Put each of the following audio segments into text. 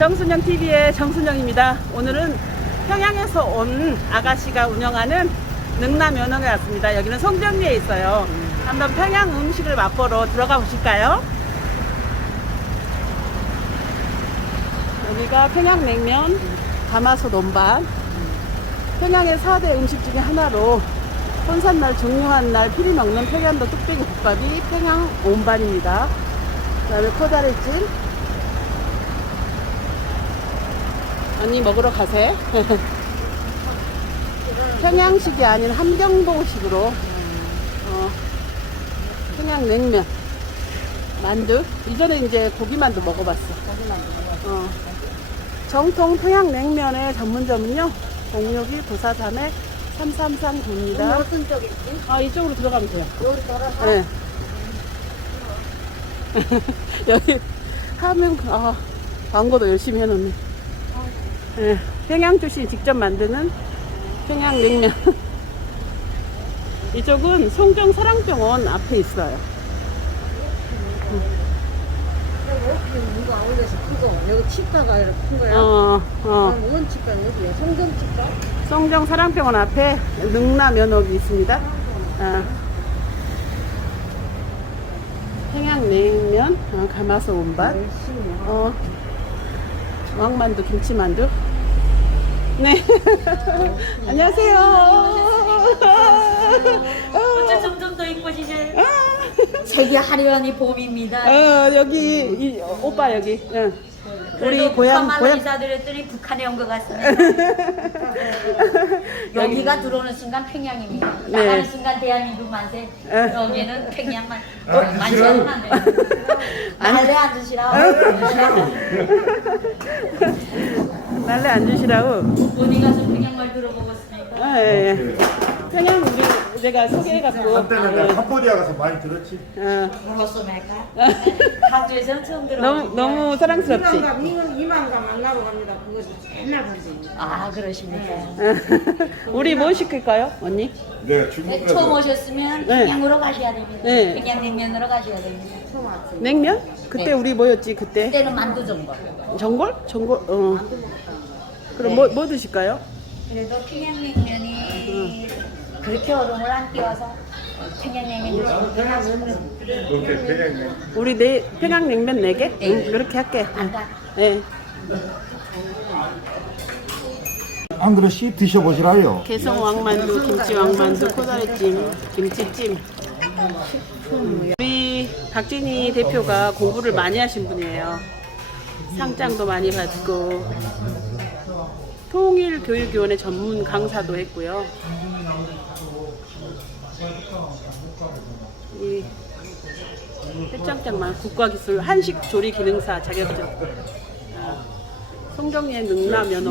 정순영 TV의 정순영입니다. 오늘은 평양에서 온 아가씨가 운영하는 능남 연원에 왔습니다. 여기는 송정리에 있어요. 한번 평양 음식을 맛보러 들어가 보실까요? 여기가 평양냉면, 가마솥 온반. 평양의 4대 음식 중에 하나로 혼산날 중요한 날 필히 먹는 평양도 뚝배기 국밥이 평양 온반입니다. 그 다음에 코다리찜, 언니 먹으러 가세. 평양식이 아닌 함경도식으로 어, 평양 냉면, 만두. 이전에 이제 고기만두 먹어봤어. 어. 정통 평양 냉면의 전문점은요. 공육이 도사담의 333구입니다. 어떤 쪽에 있지? 아 이쪽으로 들어가면 돼요. 여기 돌아서 네. 여기 하면 아 광고도 열심히 해놓네. 네. 평양 출신 직접 만드는 평양 냉면. 이쪽은 송정 사랑병원 앞에 있어요. 누가 올려서 크고 여기 치과가 이렇게 큰 거야? 어, 어. 그럼 원 치과 어디야? 성경 치과? 송정 사랑병원 앞에 능남 면옥이 있습니다. 어. 평양냉면, 어, 가마솥. 열심히 어, 왕만두, 김치만두. 네. 안녕하세요. 어째 점점 더 이뻐지실 아, 세계 화려한이 봄입니다. 어, 여기, 이, 어, 오빠 여기. 응. 우리 고향, 북한말로 고향. 인사드렸더니 북한에 온 것 같습니다. 여기가 들어오는 순간 평양입니다. 네. 나가는 순간 대한민국 만세. 에. 여기는 평양만. 어, 만세는 안 돼요. 날래 앉으시라. 날래 앉으시라고. 어디 가서 평양말 들어보겠습니까? 아, 예, 예. 평양 우리 내가 소개해갖고. 한때는 내가 캄보디아 가서 많이 들었지. 어, 물었어 말까? 가주에서는 처음 들어. 너무, 너무 사랑스럽지? 이만감, 이만, 이만감 만나러 갑니다. 그거 맨날 건지. 아 그러십니까? 우리 뭐 시킬까요, 언니? 내가 중국 네, 가서 처음 오셨으면 네. 평양으로 가셔야 됩니다. 네. 평양냉면으로 가셔야 됩니다. 처음 왔지. 냉면? 그때 네. 우리 뭐였지, 그때? 그때는 만두 전골. 전골? 전골, 어. 그럼 뭐, 뭐 드실까요? 그래도 평양냉면이 그렇게 얼음을 안 띄워서 평양냉면 드시면 그렇게 그냥 우리 네, 평양냉면 4개? 네. 응, 그렇게 할게. 안 가. 네. 한 그릇씩 드셔보시라요. 개성 왕만두, 김치 왕만두, 코다리찜, 김치찜. 우리 박진희 대표가 공부를 많이 하신 분이에요. 상장도 많이 받고 통일교육위원회 전문 강사도 했고요. 이 핵장장만 국가기술 한식 조리 기능사 자격증. 아, 송정리의 능남 연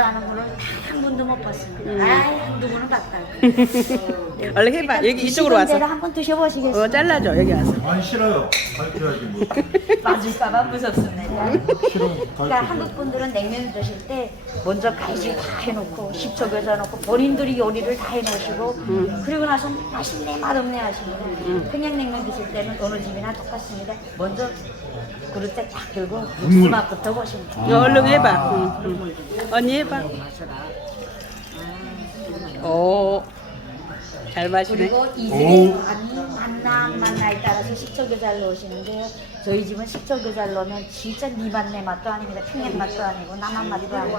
아는 분은 한 분도 못 봤습니다. 아이 한두 분은 봤다고. 얼른 해봐. 여기 이쪽으로 와서. 대로 한번 드셔보시겠어요? 어, 잘라줘. 여기 와서. 안 싫어요. 가르쳐야지 뭐. 맞을까봐 무섭습니다. 싫어. 그러니까. 한국 분들은 냉면 드실 때 먼저 가지 다 해놓고 식초 겨자놓고 본인들이 요리를 다 해놓으시고 그리고 나서 맛있네 맛없네 하십니다. 그냥 냉면 드실 때는 어느 집이나 똑같습니다. 먼저 그릇에 딱 들고 육수 맛부터 보시면 돼요. 너 얼른 해봐. 응, 응. 언니 해봐. 오, 잘 마시네. 그리고 이 집에 만나 안 만나에 따라서 식초 겨자를 넣으시는데요. 저희 집은 식초 겨자를 넣으면 진짜 니맛 내 맛도 아닙니다. 평양 맛도 아니고 남한 맛도 아니고.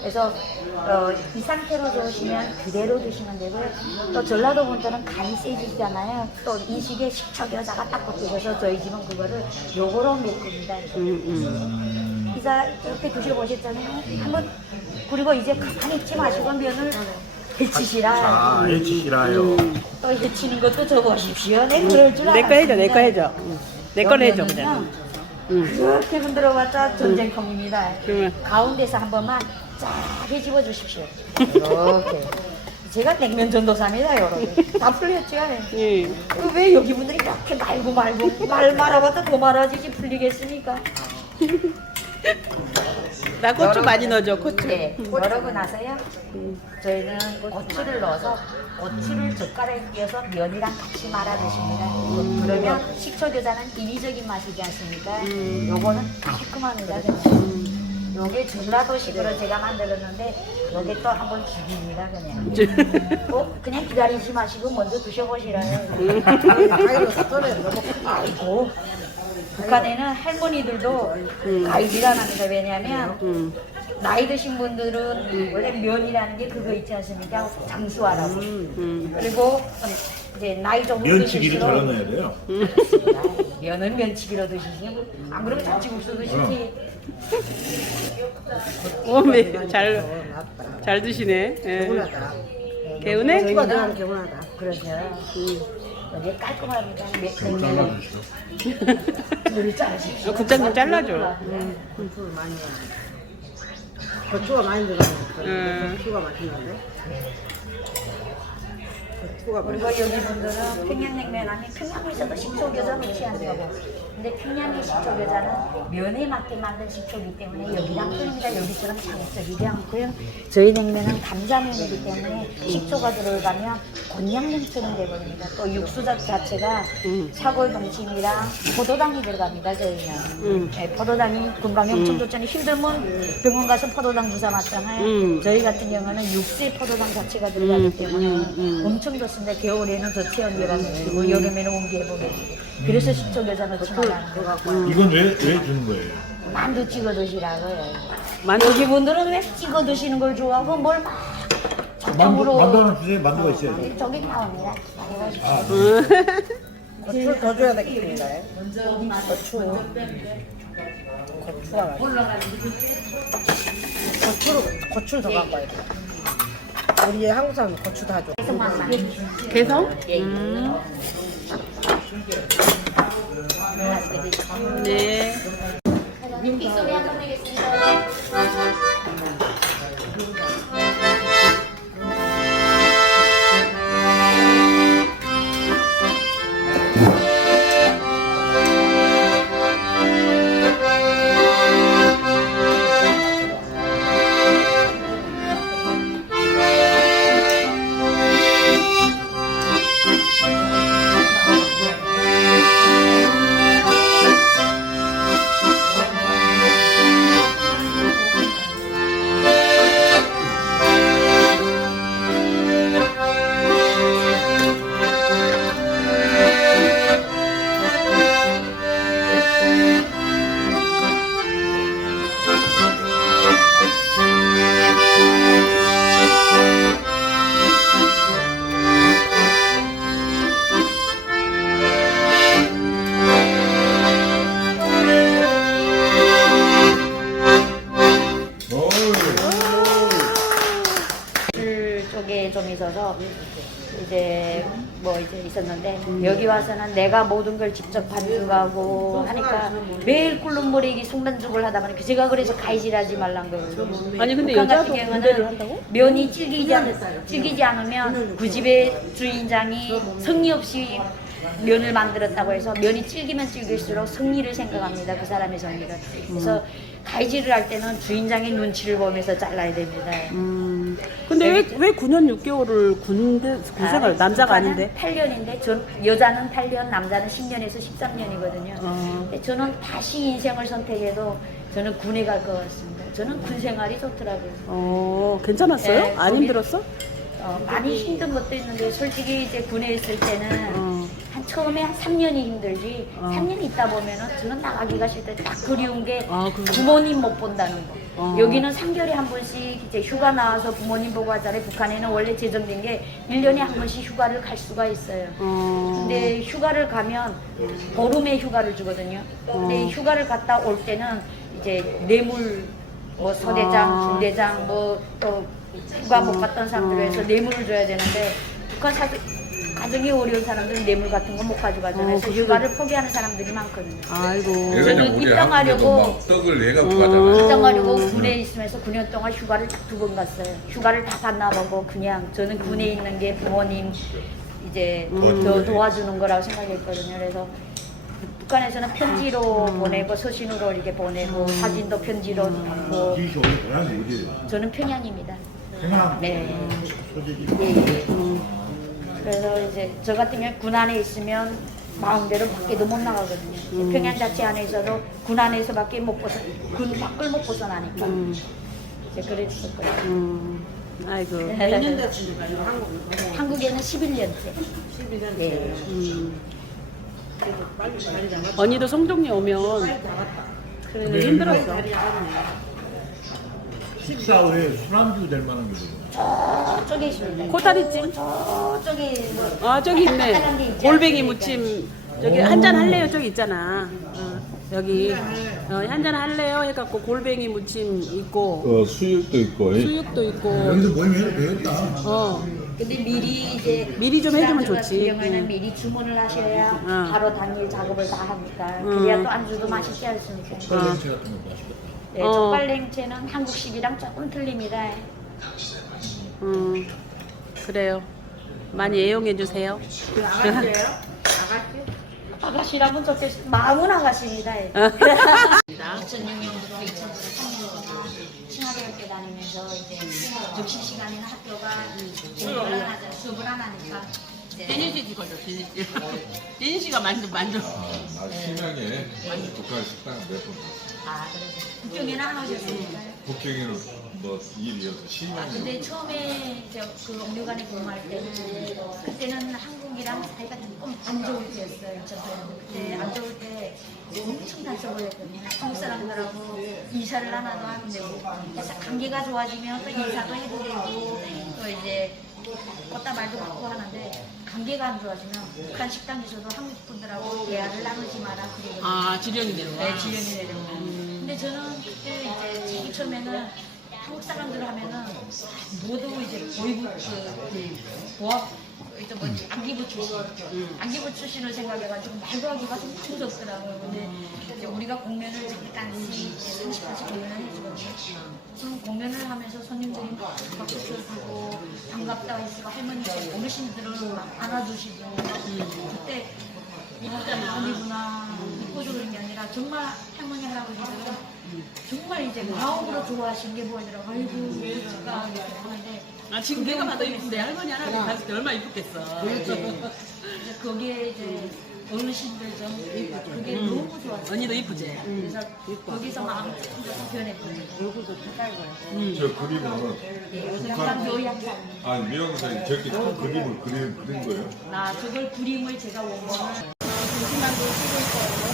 그래서 어, 이 상태로 넣으시면 그대로 드시면 되고요. 또 전라도 분들은 간이 세지잖아요. 또 이 시기에 식초 겨자가 딱 꽂혀서 저희 집은 그거를 요거로 묶습니다. 응, 응. 기사 이렇게 드셔보셨잖아요. 한번 그리고 이제 가만히 있지 마시고 면을 데치시라. 아, 해치시라요. 또 해치는 것도 줘보십시오. 내 그럴 줄 알았습니다. 내거 해줘, 내 거 해줘. 응. 내걸 해줘, 그냥. 응. 그렇게 흔들어봤자 전쟁통입니다. 그러면. 가운데서 한 번만 쫙 해집어 주십시오. 이렇게. 제가 냉면 전도사입니다, 여러분. 다 풀렸죠? 예. 그왜 여기 분들이 이렇게 말고 말고 말 말아봤자 더 말아지지 풀리겠습니까? 나 고추 많이 넣어줘, 고추. 네, 그러고 나서요. 저희는 고추를 넣어서 고추를 젓가락에 끼워서 면이랑 같이 말아 드십니다. 그러면 식초 겨자는 인위적인 맛이지 않습니까? 요거는 깔끔합니다. 그냥. 요게 전라도식으로 제가 만들었는데 요게 또 한번 죽입니다 그냥. 어, 그냥 기다리지 마시고 먼저 크게. 아이고. 북한에는 할머니들도 가위비란 합니다. 왜냐하면 음. 나이 드신 분들은 원래 면이라는 게 그거 있지 않습니까? 장수하라고. 음. 그리고 이제 나이 조금 면치기를 드실수록 잘라 넣어야 돼요. 면은 면치기로 드시지. 안 그러면 잔치국수 드시지. 오메 잘, 낫다. 잘 드시네. 예. 개운해? 개운하다. 그러죠. 여기 깔끔합니다. 면- 잘라 면은 주시오. 늘 자르십시오. 어, 국장님 잘라줘. 고추를 많이 고추가 많이 들어가면 음. 고추가 맛있는데? 그리고 맛있어. 여기 분들은 평양냉면 하면 평양에서도 식초교자를 취하는 거고 근데 평양의 식초교자는 면에 맞게 만든 식초이기 때문에 여기랑 틀립니다 여기처럼 자극적이지 않고요 저희 냉면은 감자면이기 때문에 식초가 들어가면 곤약면처럼 돼버립니다 또 육수 자- 자체가 사골 동치미랑 포도당이 들어갑니다 저희는 음. 네, 포도당이 건강에 엄청 좋잖아요 힘들면 병원 가서 포도당 주사 맞잖아요 음. 저희 같은 경우는 육수에 포도당 자체가 들어가기 음, 때문에 음, 음. 엄청 좋습니다. 겨울에는 더 체온계가 되고 여름에는 온기회복해주고 그래서 식초계산을 추가하는 거고 이건 왜, 왜 주는 거예요? 만두 찍어 드시라고요. 만두 여기 분들은 왜 찍어 드시는 걸 좋아하고 뭘막 만두, 적당으로 만두 하나 주세요. 만두가 있어야죠. 저기 나옵니다. 아, 고추를 더 줘야 되겠습니다. 고추. 고추가 맛있어. 고추를, 고추를 더 갖고 와야 돼. 우리 한국 사람 고추 다 줘. 개성? 음. 네. 한번 내겠습니다. 있어서 이제 뭐 이제 있었는데 여기 와서는 내가 모든 걸 직접 반죽하고 하니까 매일 꿀눈물이기 속단죽을 하다 보니까 제가 그래서 가이질하지 말란 거예요. 아니 근데 북한 여자도 같은 군대를 경우는 한다고? 면이 질기지, 않, 질기지 않으면 그 집의 주인장이 성의 없이 면을 만들었다고 해서 면이 질기면 질길수록 성의를 생각합니다. 그 사람의 성의를. 그래서 가이질을 할 때는 주인장의 눈치를 보면서 잘라야 됩니다. 음. 근데 왜, 왜 9년 6개월을 군대, 군생활, 남자가 아닌데? 8년인데 전 여자는 8년, 남자는 10년에서 13년이거든요. 어. 저는 다시 인생을 선택해도 저는 군에 갈 것 같습니다. 저는 군 생활이 좋더라고요. 어, 괜찮았어요? 네, 안 거기- 힘들었어? 어, 많이 힘든 것도 있는데 솔직히 이제 군에 있을 때는 어. 한 처음에 한 3년이 힘들지 어. 3년 있다 보면은 저는 나가기가 때딱 그리운 게 아, 그래요? 부모님 못 본다는 거. 어. 여기는 3개월에 한 번씩 이제 휴가 나와서 부모님 보고 하잖아요. 북한에는 원래 제정된 게 1년에 한 번씩 휴가를 갈 수가 있어요. 어. 근데 휴가를 가면 보름의 휴가를 주거든요. 근데 어. 휴가를 갔다 올 때는 이제 뇌물 뭐 서대장, 아. 중대장 뭐 또 휴가 못 갔던 사람들을 해서 뇌물을 줘야 되는데 북한 사실 가정이 어려운 사람들은 뇌물 같은 거 못 가져가잖아요. 어, 그래서 그게 휴가를 포기하는 사람들이 많거든요. 아이고. 얘가 저는 그냥 우리 입당하려고- 한국에도 막 떡을 얘가 가잖아요. 입장하려고 군에 있으면서 9년 동안 휴가를 딱 두 번 갔어요. 휴가를 다 받나보고 그냥 저는 군에 있는 게 부모님 이제 더 도와주는 도와주는 거라고 생각했거든요. 그래서 북한에서는 편지로 보내고 서신으로 이렇게 보내고 사진도 편지로 받고 어디예요? 저는 평양입니다. 네. 소재지. 예, 예. 그래서 이제 저 같은 경우 군 안에 있으면 마음대로 밖에도 못 나가거든요. 평양 자체 안에서도 군 안에서밖에 못 벗어 군 밖을 못 벗어나니까 음, 이제 그랬을 거예요. 음, 아이고. 몇년 됐습니까? 이거 한국 한국에는 11년째. 12년 예. 음. 그래도 빨리 자리 잡았다. 언니도 성종리 오면 빨리. 그래 힘들었어. 자리. 식사 후에 술안주 될 만한 게 뭐예요? 저쪽에 있습니다. 코다리찜? 저쪽에 뭐 아 저기 게 있네. 있지 골뱅이 않습니까? 무침. 저기 한 잔 할래요 저기 있잖아. 어, 여기 어, 한잔 할래요 해갖고 골뱅이 무침 있고 어, 수육도 있고. 수육도 있고. 여기서 되겠다. 어. 근데 미리 이제 미리 좀 해주면 지난주 같은 좋지. 경우에는 응. 미리 주문을 하셔야 응. 바로 당일 작업을 다 하니까 응. 그래야 또 안주도 맛있지 않습니까? 같은 거 맛있겠다. 네, 어. 족발 냉채는 한국식이랑 조금 틀립니다. 음 그래요. 많이 애용해 주세요. 그 아가씨예요? 아가씨? 아가씨라면 좋겠 마음은 아가씨입니다. 예. 어. 2006년부터 2003년부터 친화대학교 다니면서 이제 점심 시간에는 학교가 수업을 안 하죠. 수업을 안 하니까 이제 데니시 걸려. 데니시가 만든 만든. 아, 심양에 북한 식당 몇번 갔어. 아 그래서 안 오셨으니까요. 북경에는 뭐 일이어서 아. 근데 처음에 저그 옥류관에 근무할 때는 그때는 한국이랑 사이가 조금 안 좋을 때였어요. 저도 그때 안 좋을 때 엄청 단속을 했거든요. 한국 사람들하고 이사를 하나도 안 되고 그래서 관계가 좋아지면 또 인사도 해도 되고 또 이제 걷다 말도 받고 하는데 관계가 안 좋아지면 북한 식당에서도 한국 분들하고 대화를 나누지 마라 그러거든요. 아 지령이 내려와. 네, 지연이 내려오고. 근데 저는 그때 이제 제일 처음에는 한국 사람들 하면은 모두 이제 보이부 그 보합 이제 뭐지 안기부 출신, 안기부 출신을 생각해가지고 말도 하기가 좀 무섭더라고요. 근데 이제 우리가 공연을 잠깐씩 30분씩 공연을 해주거든요. 그럼 공연을 하면서 손님들이 막 박수 쳐주고 반갑다 해주고 할머니 어르신들을 막 안아주시고 그때 이쁘다 마음이구나. 그런 게 아니라 정말 할머니 할아버지들은 정말 이제 마음으로 좋아하시는 게 보이더라고요 아이고 제가 이렇게 하는데 아 지금 내가 봐도 이쁜데 할머니 할아버지 봤을 때 얼마나 이쁘겠어. 이제 거기에 이제 어르신들 좀 그게 너무 좋았어요. 언니도 이쁘지. 그래서 거기서 마음이 조금 변했거든요. 저 그림은 영상 요약상 아니 미영사님 저렇게 큰 그림을 그린 그린 거예요? 나 저걸 그림을 제가 원본을 잠시만도 쓰고 있어요.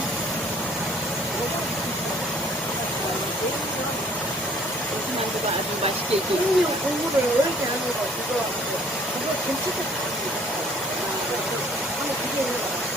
잠시만도가 아주 맛있게 이렇게 이 공부를 이렇게 하는 거, 그거, 그거 김치도 다 하고, 그거, 한번 비교해봐.